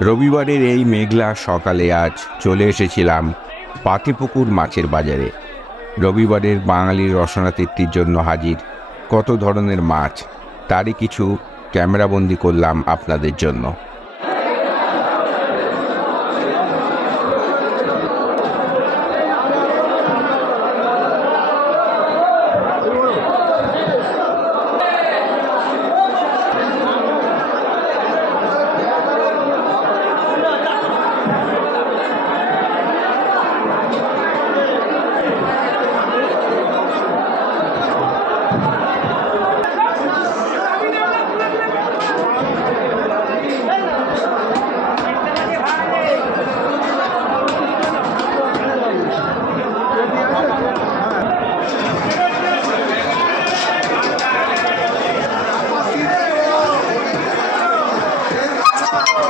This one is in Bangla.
রবিবারের এই মেঘলা সকালে আজ চলে এসেছিলাম পাতিপুকুর মাছের বাজারে। রবিবারের বাঙালির রসনাতৃপ্তির জন্য হাজির কত ধরনের মাছ, তারই কিছু ক্যামেরাবন্দি করলাম আপনাদের জন্য।